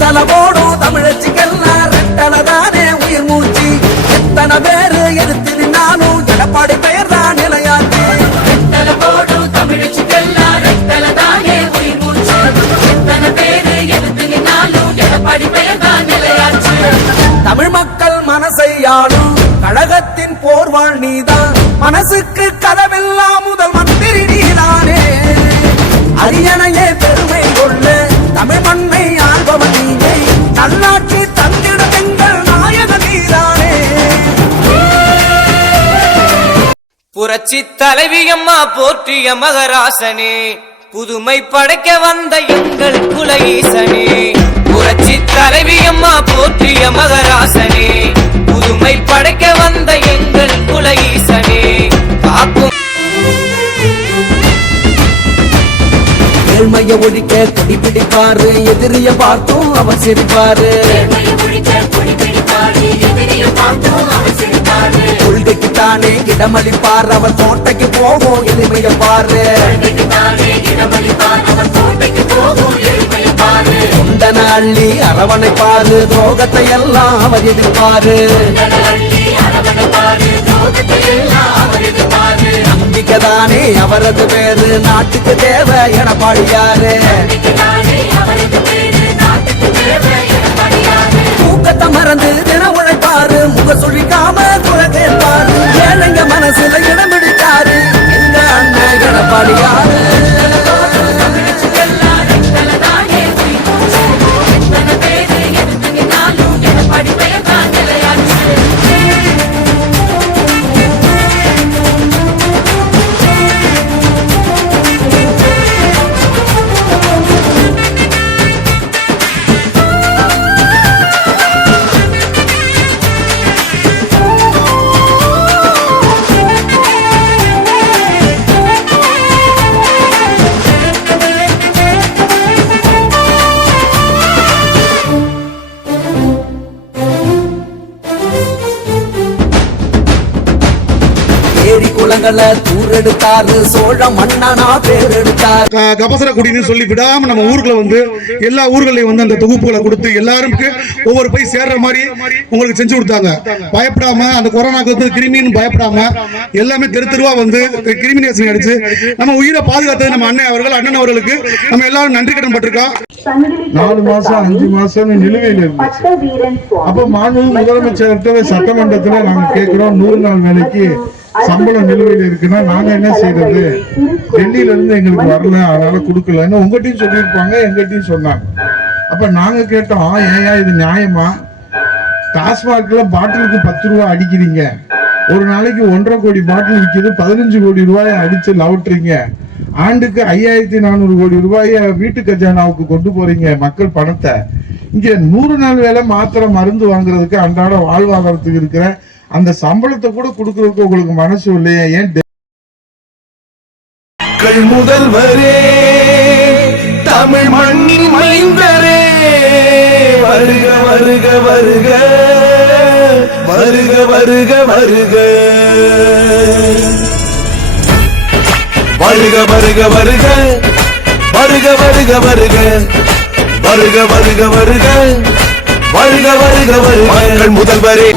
வெத்தல போடும் தமிழச்சிக்கெல்லாம் ரெட்டலை தானே உயிர் மூச்சு. எத்தனை பேரு எடுத்து நின்னாலும் எடப்பாடி பெயர் தான் நிலையாச்சு. ரெட்டல போடும் தமிழச்சிக்கெல்லாம் ரெட்டலை தானே உயிர் மூச்சு. எத்தனை பேரு எடுத்து நின்னாலும் எடப்பாடி பெயர் தான் நிலையாச்சு. தமிழ் மக்கள் மனசை ஆளும் கழகத்தின் போர்வாள் நீதான். மனசுக்கு கதவெல்லாம் புரட்சி தலைவி அம்மா போற்றிய மகராசனே புதுமை படைக்க வந்த எங்கள் குல ஈசனே புரட்சி தலைவி அம்மா போற்றிய மகராசனே புதுமை படைக்க வந்த எங்கள் குல காக்கும் ஏழ்மைய ஒழிக்க கொடி பிடிப்பாரு எதிரிய பார்த்தும் அவர் சிரிப்பாரு. இடமளிப்பார் அவர் தோட்டைக்கு போகும் எளிமைய பாரு. தொண்டன அள்ளி அரவணைப்பாரு துரோகத்தை எல்லாம் அவர் எதிர்ப்பாரு. நம்பிக்கைதானே அவரது பேரு நாட்டுக்கு தேவை என பாடியாரு. குளங்களை தூரெடுத்தாரு சோழ மன்னனா பேர் எடுத்தாரு க- கபசர குடின்னு சொல்லி விடாம நம்ம ஊருக்குள்ள வந்து எல்லா ஊர்களையும் வந்து அந்த தொகுப்புகளை கொடுத்து எல்லாருக்கும் ஒவ்வொரு போய் சேர்ற மாதிரி உங்களுக்கு செஞ்சு கொடுத்தாங்க. பயப்படாம அந்த கொரோனாக்கு வந்து கிருமின்னு பயப்படாம எல்லாமே தெரு தெருவா வந்து கிருமி நேசன் அடிச்சு நம்ம உயிரை பாதுகாத்தது நம்ம அண்ணன் அவர்கள் அண்ணன் அவர்களுக்கு நம்ம எல்லாரும் நன்றி கடன் பட்டிருக்கோம். நாலு மாசம் அஞ்சு மாசம் நிலுவையில் இருந்துச்சு. அப்ப மாண்பு முதலமைச்சர்கிட்ட சட்டமன்றத்துல நாங்க கேட்கிறோம் நூறு நாள் வேலைக்கு. சம்பளம் நிலுவையில் இருக்குன்னா நாங்க என்ன செய்யறது? டெல்லியில இருந்து எங்களுக்கு வரல அதனால கொடுக்கலன்னு உங்ககிட்டயும் சொல்லியிருப்பாங்க எங்ககிட்டயும் சொன்னாங்க. அப்ப நாங்க கேட்டோம் ஏயா இது நியாயமா? டாஸ்மாக்ல பாட்டிலுக்கு பத்து ரூபாய் அடிக்கிறீங்க. ஒரு நாளைக்கு ஒன்றரை கோடி பாட்டில் விற்கிது பதினஞ்சு கோடி ரூபாயை அடிச்சு லவுட்டுறீங்க. ஆண்டுக்கு ஐயாயிரத்தி நானூறு கோடி ரூபாய வீட்டு கஜானாவுக்கு கொண்டு போறீங்க மக்கள் பணத்தை. இங்க நூறு நாள் வேலை மாத்திரை மருந்து வாங்குறதுக்கு அன்றாட வாழ்வாதாரத்துக்கு இருக்கிற அந்த சம்பளத்தை கூட கொடுக்கறதுக்கு உங்களுக்கு மனசு இல்லையா ஏன் டெ- மக்கள் முதல்வரே தமிழ் மண்ணின் மைந்தரே வருக வருக வருக வருக வருக வருக வருக வருக வருக வருக வருக வருக வருக வருக வருக வருக வருக வருக முதல்வரே.